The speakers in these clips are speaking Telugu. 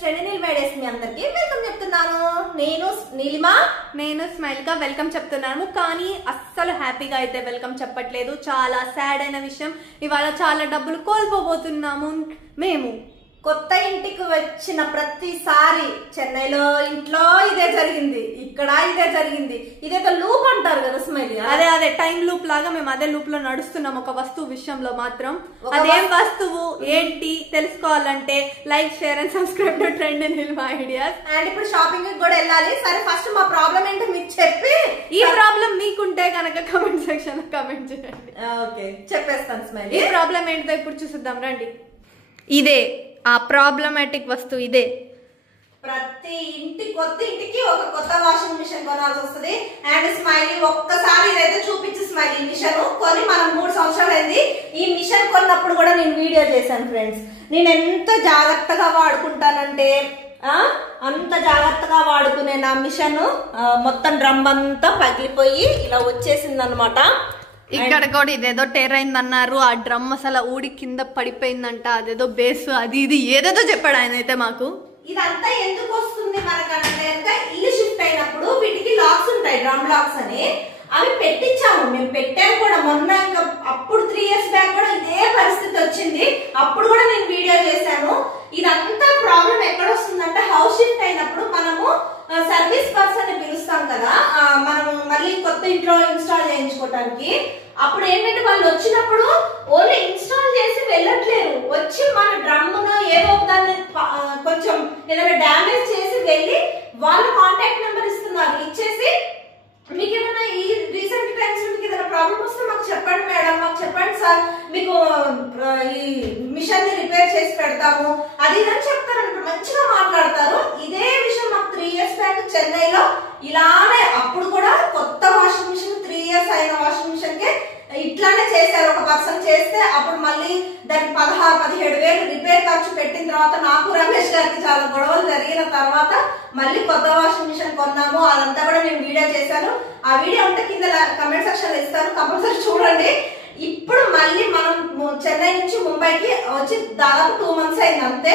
ఫ్రెండ్ నీలిమేడేస్ మీ అందరికి వెల్కమ్ చెప్తున్నాను. నేను నీలిమ, నేను స్మైల్ గా వెల్కమ్ చెప్తున్నాను. కానీ అస్సలు హ్యాపీగా అయితే వెల్కమ్ చెప్పట్లేదు. చాలా సాడ్ అయిన విషయం, ఇవాళ చాలా డబ్బులు కోల్పోబోతున్నాము. మేము కొత్త ఇంటికి వచ్చిన ప్రతిసారి చెన్నైలో ఇంట్లో ఇదే జరిగింది, ఇక్కడ ఇదే జరిగింది. ఇదేదో లూప్ అంటారు కదా స్మైల్. అదే టైం లూప్ లాగా మేము అదే లూప్ లో నడుస్తున్నాం. ఒక వస్తువు విషయంలో మాత్రం అదేం వస్తువు ఏంటి తెలుసుకోవాలంటే like, share and subscribe to trend Neelima ideas. And ఇప్పుడు షాపింగ్ కూడా వెళ్ళాలి. సరే ఫస్ట్ మా ప్రాబ్లం ఏంటో మీకు చెప్పి, ఈ ప్రాబ్లం మీకుంటే కనుక కమెంట్ సెక్షన్ లో కమెంట్ చేయండి. ఓకే చెప్పేస్తాను స్మైల్. ఈ ప్రాబ్లం ఏంటో ఇప్పుడు చూసిద్దాం రండి. ఇదే ఆ ప్రాబ్లమాటిక్ వస్తువు. ఇదే ప్రతి కొత్త ఇంటికి ఒక కొత్త వాషింగ్ మిషన్ కొనాల్సి వస్తుంది. అండ్ స్మైలీ ఒక్కసారి ఇదైతే చూపించి స్మైలీ మిషన్ కొని మనం 3 సంవత్సరాలు అయింది. ఈ మిషన్ కొన్నప్పుడు కూడా నేను వీడియో చేశాను ఫ్రెండ్స్. నేను ఎంత జాగ్రత్తగా వాడుకుంటానంటే అంత జాగ్రత్తగా వాడుకునే నా మిషన్ మొత్తం డ్రమ్ అంతా పగిలిపోయి ఇలా వచ్చేసింది అనమాట. ఇక్కడ కూడా ఇదేదో టెర్ అయిందన్నారు. ఆ డ్రమ్ అసలు ఊడి కింద పడిపోయిందంట. అదేదో బేస్ అది ఇది ఏదేదో చెప్పాడు ఆయన అయితే మాకు. ఇదంతా ఎందుకు వస్తుంది మనకంటే ఇల్లు షిఫ్ట్ అయినప్పుడు వీటికి లాక్స్ ఉంటాయి, డ్రమ్ లాక్స్ అని. అవి పెట్టించాము, మేము పెట్టాము కూడా మొన్న. ఇంకా అప్పుడు 3 years బ్యాక్ కూడా ఇదే పరిస్థితి వచ్చింది. అప్పుడు కూడా నేను వీడియో చేశాను. ఇదంతా ప్రాబ్లం ఎక్కడ వస్తుందంటే హౌస్ షిఫ్ట్ అయినప్పుడు మనము సర్వీస్ పర్సన్ ని పిలుస్తాం కదా, మనము మళ్ళీ కొత్త ఇంట్లో ఇన్స్టాల్ చేయించుకోవడానికి. అప్పుడు ఏంటంటే వాళ్ళు వచ్చినప్పుడు ఓన్లీ ఇన్స్టాల్ చేసి వెళ్ళట్లేరు, వచ్చి మన డ్రమ్మును ఏదో దాన్ని కొంచెం ఏదైనా డ్యామేజ్ చేసి వెళ్ళి వాళ్ళ కాంటాక్ట్ నెంబర్ ఇస్తున్నారు. ఇచ్చేసి మీకు ఏదైనా ఈ రీసెంట్ టైమ్స్ మీకు ఏదైనా ప్రాబ్లమ్ వస్తే మాకు చెప్పండి మేడం, మాకు చెప్పండి సార్, మీకు ఈ మిషన్ ని రిపేర్ చేసి పెడతాము అది ఇదని చెప్తారు. మంచిగా మాట్లాడతారు. ఇదే విషయం మాకు 3 years బ్యాక్ చెన్నైలో ఇలానే, అప్పుడు కూడా కొత్త వాషింగ్ మిషన్ 3 years అయిన వాషింగ్ మిషన్ కి ఇట్లానే చేశారు. ఒక పర్సన్ చేస్తే అప్పుడు మళ్ళీ దానికి 16-17 వేలు రిపేర్ ఖర్చు పెట్టిన తర్వాత నాకు రమేష్ గారికి చాలా గొడవలు జరిగిన తర్వాత మళ్ళీ కొత్త వాషింగ్ మిషన్ కొన్నాము. అదంతా కూడా నేను వీడియో చేశాను. ఆ వీడియో ఉంటే కింద కమెంట్ సెక్షన్ లో ఇస్తాను, కంపల్సరీ చూడండి. ఇప్పుడు మళ్ళీ మనం చెన్నై నుంచి ముంబైకి వచ్చి దాదాపు 2 months అయింది అంతే.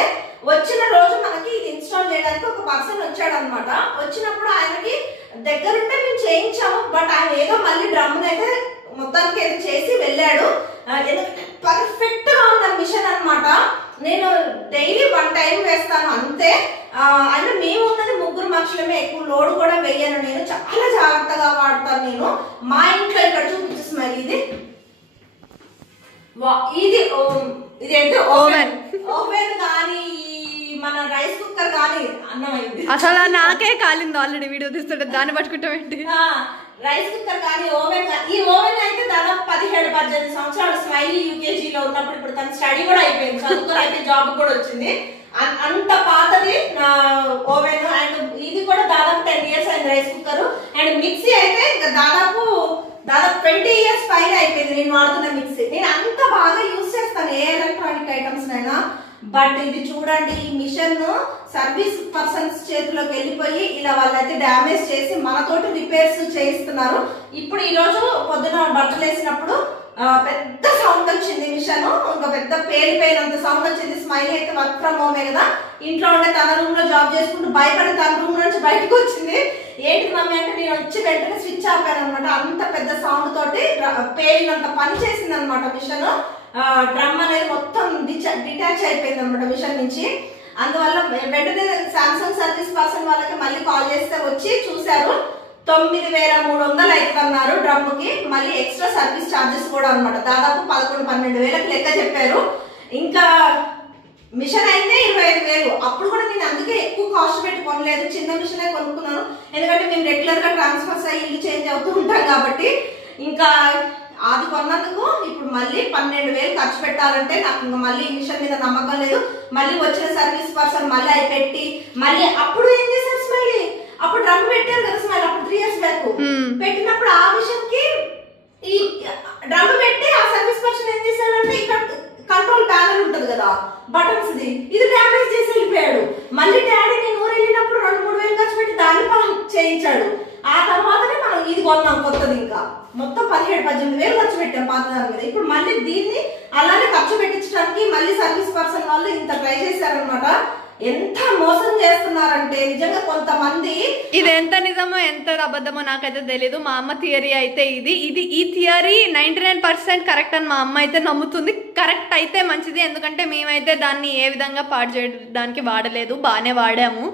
వచ్చిన రోజు మనకి ఇది ఇన్స్టాల్ చేయడానికి ఒక పర్సన్ వచ్చాడు అనమాట. వచ్చినప్పుడు ఆయనకి దగ్గరుంటే మేము చేయించాము, బట్ ఆయన ఏదో మళ్ళీ డ్రమ్ అయితే మొత్తానికి ఏదో చేసి వెళ్ళాడు. ఎందుకంటే పర్ఫెక్ట్ గా ఉన్న మిషన్ అనమాట. నేను డైలీ 1 time వేస్తాను అంతే. అంటే మేము ఉన్నది 3 మనుషులమే, ఎక్కువ లోడ్ కూడా వేయను. నేను చాలా జాగ్రత్తగా వాడతాను. నేను మా ఇంట్లో ఇక్కడ చూపించేస్తున్నాను. ఇదేంటి ఓవెన్ కానీ మన రైస్ కుక్కర్ కానీ అన్నం అయింది. అసలు నాకే కాలింది ఆల్రెడీ వీడియో తీస్తుంటే దాన్ని పట్టుకుంటామేంటి. రైస్ కుక్కర్ కానీ ఓవెన్ కానీ, ఈ ఓవెన్ అయితే దాదాపు 17-18 సంవత్సరాలు స్మైలీ యూకేజీ లో ఉన్నప్పుడు. ఇప్పుడు తన స్టడీ కూడా అయిపోయింది, చదువుకుని అయితే జాబ్ కూడా వచ్చింది. అంత పాతది నా ఓవెన్. అండ్ ఇది కూడా దాదాపు 10 years అయింది రైస్ కుక్కర్. అండ్ మిక్సీ అయితే ఇంకా దాదాపు 20 years పైన అయిపోయింది నేను వాడుతున్న మిక్సీ. నేను అంత బాగా యూజ్ చేస్తాను ఏ ఎలక్ట్రానిక్ ఐటమ్స్ నైనా. బట్ ఇది చూడండి, ఈ మిషన్ సర్వీస్ పర్సన్స్ చేతిలోకి వెళ్ళిపోయి ఇలా వాళ్ళైతే డ్యామేజ్ చేసి మనతోటి రిపేర్స్ చేయిస్తున్నారు. ఇప్పుడు ఈ రోజు పొద్దున బట్టలు వేసినప్పుడు పెద్ద సౌండ్ వచ్చింది మిషన్. ఇంకా పెద్ద పేలిపోయినంత సౌండ్ వచ్చింది. స్మైలీ అయితే వర్క్ ఫ్రమ్ హోమే కదా, ఇంట్లో ఉండే తన రూమ్ లో జాబ్ చేసుకుంటూ భయపడి తన రూమ్ నుంచి బయటకు వచ్చింది. ఏంటి మమ్మీ అంటే నేను వచ్చి వెంటనే స్విచ్ ఆపాను అనమాట. అంత పెద్ద సౌండ్ తోటి పేలినంత పని చేసింది అనమాట మిషన్. డ్రమ్ అనేది మొత్తం డిటాచ్ అయిపోయింది అనమాట మిషన్ నుంచి. అందువల్ల వెంటనే సామ్సంగ్ సర్వీస్ పర్సన్ వాళ్ళకి మళ్ళీ కాల్ చేస్తే వచ్చి చూశారు. 9300 అవుతుంది అన్నారు డ్రమ్ కి. మళ్ళీ ఎక్స్ట్రా సర్వీస్ ఛార్జెస్ కూడా అనమాట. దాదాపు 11-12 వేలకు లెక్క చెప్పారు. ఇంకా మిషన్ అయితే 25,000. అప్పుడు కూడా నేను అందుకే ఎక్కువ కాస్ట్ పెట్టి కొనలేదు, చిన్న మిషనే కొనుక్కున్నాను. ఎందుకంటే మేము రెగ్యులర్ గా ట్రాన్స్ఫర్స్ అయ్యి ఇల్లు చేంజ్ అవుతూ ఉంటాం కాబట్టి. ఇంకా అది కొన్నందుకు ఇప్పుడు మళ్ళీ 12,000 ఖర్చు పెట్టాలంటే నాకు ఇంకా మళ్ళీ ఈ మిషన్ మీద నమ్మకం లేదు. మళ్ళీ వచ్చిన సర్వీస్ పర్సన్ మళ్ళీ అవి పెట్టి మళ్ళీ అప్పుడు ఏం చేశారు స్మైలీ, అప్పుడు డ్రమ్ పెట్టారు కదా స్మైలీ, అప్పుడు 3 years బ్యాక్ పెట్టినప్పుడు ఆ మిషన్ కి ఈ డ్రమ్ పెట్టి ఆ సర్వీస్ పర్సన్ ఏం చేశాడంటే ఇక్కడ కంట్రోల్ ప్యానల్ ఉంటది కదా బటన్స్, ఇది డ్యామేజ్ చేసి వెళ్ళిపోయాడు. మళ్ళీ డాడీ నేను ఊరు వెళ్ళినప్పుడు 2-3 వేలు ఖర్చు పెట్టి దాన్ని చేయించాడు. ఆ తర్వాతనే మనం ఇది కొన్నాం కొత్తది. ఇంకా మొత్తం 17-18 వేలు ఖర్చు పెట్టాం పాత దాని మీద. ఇప్పుడు మళ్ళీ దీన్ని అలానే ఖర్చు పెట్టించడానికి మళ్ళీ సర్వీస్ పర్సన్ వాళ్ళు ఇంత ట్రై చేశారనమాట. ఎంత మోసం చేస్తున్నారంటే నిజంగా కొంతమంది. ఇది ఎంత నిజమో ఎంత అబద్ధమో నాకైతే తెలీదు. మా అమ్మ థియరీ అయితే ఈ థియరీ 99% కరెక్ట్ అని మా అమ్మ అయితే నమ్ముతుంది. కరెక్ట్ అయితే మంచిది, ఎందుకంటే మేమైతే దాన్ని ఏ విధంగా పాడు చేయడానికి వాడలేదు, బాగానే వాడాము.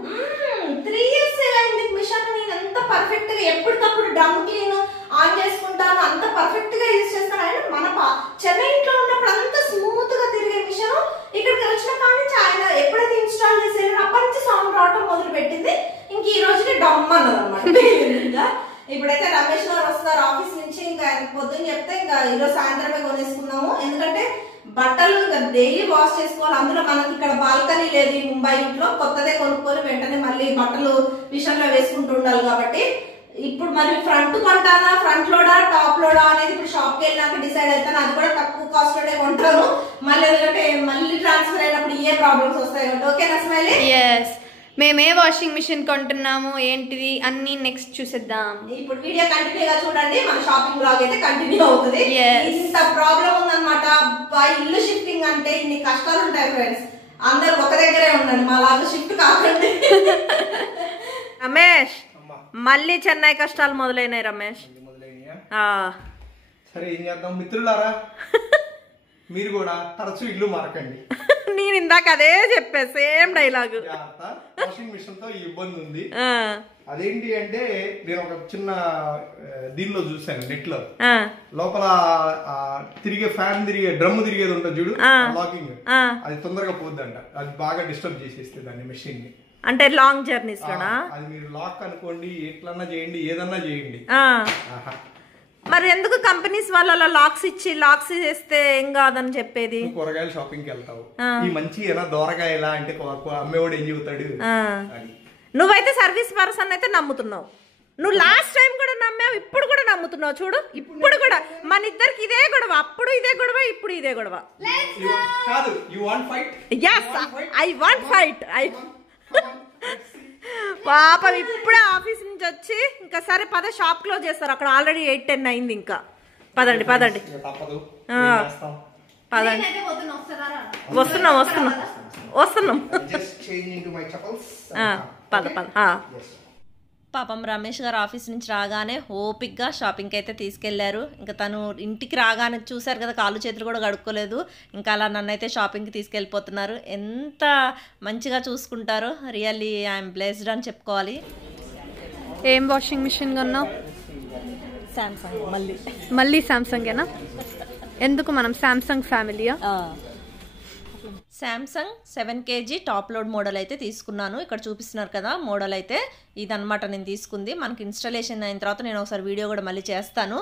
3 years అయింది మిషన్. నేను ఎంత పర్ఫెక్ట్ గా ఎప్పటికప్పుడు డ్రమ్ క్లీన్ ఆన్ చేసుకుంటాను, అంత పర్ఫెక్ట్ గా యూజ్ చేస్తాను. ఆయన మన చెన్నై ఇంట్లో ఉన్నప్పుడు అంత స్మూత్ గా తిరిగే మిషన్ ఇక్కడికి వచ్చిన కానీ ఆయన ఎప్పుడైతే ఇన్స్టాల్ చేసేది అప్పటి నుంచి సౌండ్ రావటం మొదలు పెట్టింది. ఇంక ఈ రోజుకి డమ్ అన్నది అనమాట. ఇప్పుడైతే రమేష్ గారు వస్తారు ఆఫీస్ నుంచి, ఇంకా ఆయన పొద్దున్న చెప్తే ఇంకా ఈరోజు సాయంత్రమే కొనేసుకున్నాము. ఎందుకంటే బట్టలు ఇంకా డైలీ వాష్ చేసుకోవాలి. అందులో మనకి ఇక్కడ బాల్కనీ లేదు ఈ ముంబై ఇంట్లో, కొత్తదే కొనుక్కొని వెంటనే మళ్ళీ బట్టలు మిషన్ లో వేసుకుంటూ ఉండాలి. కాబట్టి ఇప్పుడు మరి ఫ్రంట్ కొంటానా, ఫ్రంట్ లోడా టాప్ లోడా అనేది ఇప్పుడు షాప్ కి వెళ్ళినాక డిసైడ్ అవుతాను. అది కూడా తక్కువ కాస్ట్ లోనే కొంటాను మళ్ళీ, ఎందుకంటే మళ్ళీ ట్రాన్స్ఫర్ అయినప్పుడు ఏ ప్రాబ్లమ్స్ వస్తాయి కాబట్టి. ఓకేనా స్మైలీ? ఎస్, మేమే వాషింగ్ మిషన్ కొంటున్నాము ఏంటిది అన్ని నెక్స్ట్ చూసేద్దాం. ఇప్పుడు వీడియో కంటిన్యూ గా చూడండి, మన షాపింగ్ బ్లాగ్ అయితే కంటిన్యూ అవుతుంది. ఇంత ప్రాబ్లం ఉందన్నమాట. ఇల్లు షిఫ్టింగ్ అంటే ఇన్ని కష్టాలు ఉంటాయి ఫ్రెండ్స్. అందరు ఒక దగ్గరే ఉండండి, మా లాగా షిఫ్ట్ కాకండి. రమేష్, మళ్ళీ చెన్నై కష్టాలు మొదలైనాయి రమేష్. సరే ఏం చేద్దాం మిత్రులారా, మీరు కూడా తరచూ ఇల్లు మారకండి. నేను ఇందాక అదే చెప్పా, సేమ్ డైలాగ్. వాషింగ్ మిషన్ తో ఈ ఇబ్బంది ఉంది. అదేంటి అంటే నేను ఒక చిన్న దీనిలో చూసాను నెట్ లో, లోపల తిరిగే ఫ్యాన్ తిరిగే డ్రమ్ తిరిగేది ఉంటుంది చూడు, లాకింగ్, అది తొందరగా పోద్దంట. అది బాగా డిస్టర్బ్ చేసేస్తే దాన్ని మెషిన్ ని. అంటే లాంగ్ జర్నీస్ లోనా? అది మీరు లాక్ అనుకోండి, ఎట్లన్నా చేయండి, ఏదన్నా చేయండి. మరి ఎందుకు కంపెనీస్ వాళ్ళ లాక్స్ ఇచ్చి లాక్స్ చేస్తే ఏం కాదని చెప్పేది? కూరగాయలు షాపింగ్ కి వెళ్తావు, ఈ మంచి ఏనా దోరగాయలా అంటే అమ్మేవాడు ఏం చెబుతాడు. నువ్వైతే సర్వీస్ పర్సన్ అయితే నమ్ముతున్నావు. నువ్వు లాస్ట్ టైం కూడా నమ్మావు, ఇప్పుడు కూడా నమ్ముతున్నావు. చూడు ఇప్పుడు కూడా మన ఇద్దరికి ఇదే గొడవ, అప్పుడు ఇదే గొడవ, ఇప్పుడు ఇదే గొడవ. I want fight. పాపం ఇప్పుడే ఆఫీస్ నుంచి వచ్చి ఇంకా సరే పద షాప్ క్లోజ్ చేస్తారు. అక్కడ ఆల్రెడీ 8-10 అయింది. ఇంకా పదండి పదండి పదండి. వస్తున్నాం వస్తున్నాం వస్తున్నాం. పద పద. పాపం రమేష్ గారు ఆఫీస్ నుంచి రాగానే ఓపిక్గా షాపింగ్కి అయితే తీసుకెళ్లారు. ఇంకా తను ఇంటికి రాగానే చూశారు కదా, కాళ్ళు చేతులు కూడా కడుక్కోలేదు. ఇంకా అలా నన్ను అయితే షాపింగ్కి తీసుకెళ్ళిపోతున్నారు. ఎంత మంచిగా చూసుకుంటారో, రియల్లీ ఐఎమ్ బ్లెస్డ్ అని చెప్పుకోవాలి. ఏం వాషింగ్ మిషన్ కొన్నావు? శాంసంగ్. మళ్ళీ శాంసంగేనా? ఎందుకు, మనం శాంసంగ్ ఫ్యామిలీయా? Samsung 7 kg top load model అయితే తీసుకున్నాను. ఇక్కడ చూపిస్తున్నారు కదా మోడల్ అయితే ఇదన్నమాట నేను తీసుకుంది. మనకి ఇన్స్టాలేషన్ అయిన తర్వాత నేను ఒకసారి వీడియో కూడా మళ్ళీ చేస్తాను.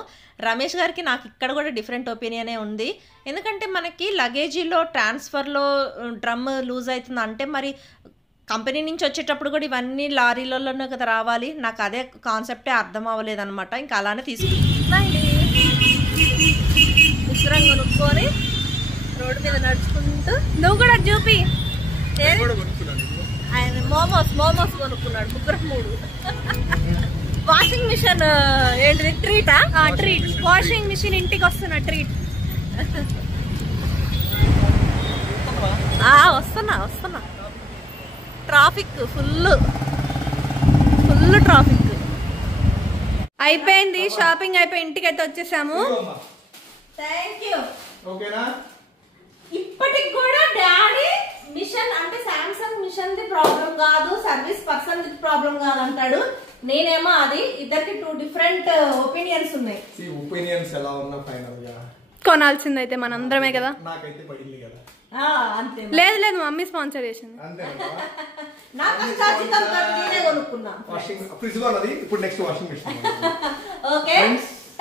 రమేష్ గారికి నాకు ఇక్కడ కూడా డిఫరెంట్ ఒపీనియనే ఉంది. ఎందుకంటే మనకి లగేజీలో ట్రాన్స్ఫర్లో డ్రమ్ లూజ్ అవుతుంది అంటే మరి కంపెనీ నుంచి వచ్చేటప్పుడు కూడా ఇవన్నీ లారీలలోనే కదా రావాలి. నాకు అదే కాన్సెప్టే అర్థం అవ్వలేదు అనమాట. ఇంకా అలానే తీసుకుంటాండి. ఉత్తరం కొనుక్కొని రోడ్డు మీద నడుచుకుంటూ, నువ్వు కూడా చూపి. ఆయన మోమోస్ కొనుక్కున్నాడు, 3. వాషింగ్ మిషన్ ఏంటిది? ట్రీటా? ట్రీట్. వాషింగ్ మిషన్ ఇంటికి వస్తున్నా ట్రీట్. వస్తున్నా. Traffic full traffic. అయిపోయింది షాపింగ్, అయిపోయి ఇంటికి అయితే వచ్చేసాము. Thank you. ఇప్పటికి కూడా డాడీ మిషన్ అంటే శాంసంగ్ మిషన్ ది ప్రాబ్లం కాదు, సర్వీస్ పర్సన్ ది ప్రాబ్లం కాదు అంటాడు. నేనేమో అది. ఇద్దరికి 2 డిఫరెంట్ ఒపీనియన్స్ ఉన్నాయి. ఒపీనియన్స్ ఎలా ఉన్నా ఫైనల్ గా కొనాల్సిందైతే మనందరమే కదా. నాకైతే పడింది కదా. అంతే. లేదు మమ్మీ స్పాన్సర్ చేసింది. ఇప్పుడు next washing machine. Okay,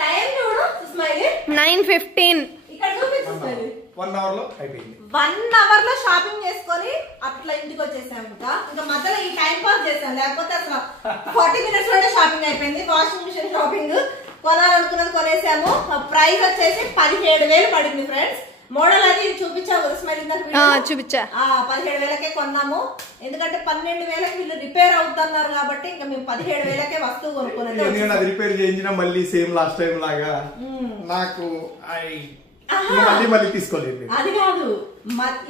time చూడు స్మైలీ. 9:15. ఇక్కడ చూపిస్తుంది. 1 hour లో అయిపోయింది. 1 hour లో షాపింగ్ చేసుకొని అట్లా ఇంటికి వచ్చేసాం. ఇంకా మధ్యలో ఈ టైం పాస్ చేసాం, లేకపోతే అసలు 40 minutes లోనే షాపింగ్ అయిపోయింది. వాషింగ్ మిషన్ షాపింగ్ కొనాలనుకున్నది కొనేసాము. ప్రైస్ వచ్చేసి 17,000 పడింది ఫ్రెండ్స్. మోడల్ అది చూపించావు కదా స్మైల్? చూపించా. 17,000కే కొన్నాము. ఎందుకంటే 12,000కి వీళ్ళు రిపేర్ అవుతున్నారు కాబట్టి ఇంకా మేము 17,000కే వస్తువు కొనుక్కున్నాం. రిపేర్ చేయించిన మళ్ళీ సేమ్ లాస్ట్ టైం లాగా నాకు మళ్ళీ తీసుకోలేదు. అది కాదు,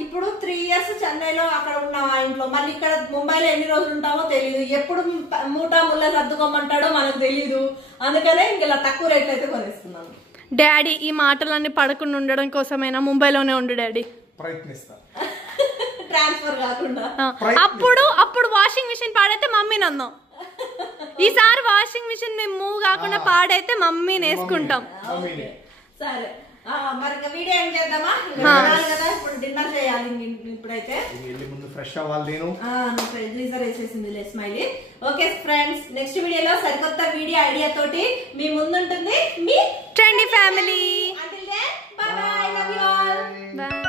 ఇప్పుడు 3 years చెన్నైలో అక్కడ ఉన్నాం ఆ ఇంట్లో, మళ్ళీ ఇక్కడ ముంబైలో ఎన్ని రోజులు ఉంటామో తెలియదు, ఎప్పుడు మూటా ముళ్ళ సర్దుకోమంటాడో మనకు తెలియదు. అందుకనే ఇంక ఇలా తక్కువ రేట్లు అయితే కొనేస్తున్నాను. డాడీ ఈ మాటలన్నీ పడకుండా ఉండడం కోసమైనా ముంబైలోనే ఉండు డాడీ. ప్రయత్నిస్తా ట్రాన్స్ఫర్ కాకుండా. అప్పుడు వాషింగ్ మిషన్ పాడైతే మమ్మీని అన్నాం, ఈసారి వాషింగ్ మిషన్ మేము మూవ్ కాకుండా పాడైతే మమ్మీని వేసుకుంటాం. సరే మరి వీడియో ఏం చేద్దామా కదా, ఇప్పుడు డిన్నర్ చేయాలి. ఇప్పుడైతే ముందు ఫ్రెష్ అవ్వాలి. నేను గ్రీజర్ వేసేసింది స్మైలీ. ఓకే ఫ్రెండ్స్, నెక్స్ట్ వీడియోలో సరికొత్త వీడియో ఐడియా తోటి మీ ముందుంటుంది మీ trendy family. Until then, bye bye, love you all. Bye.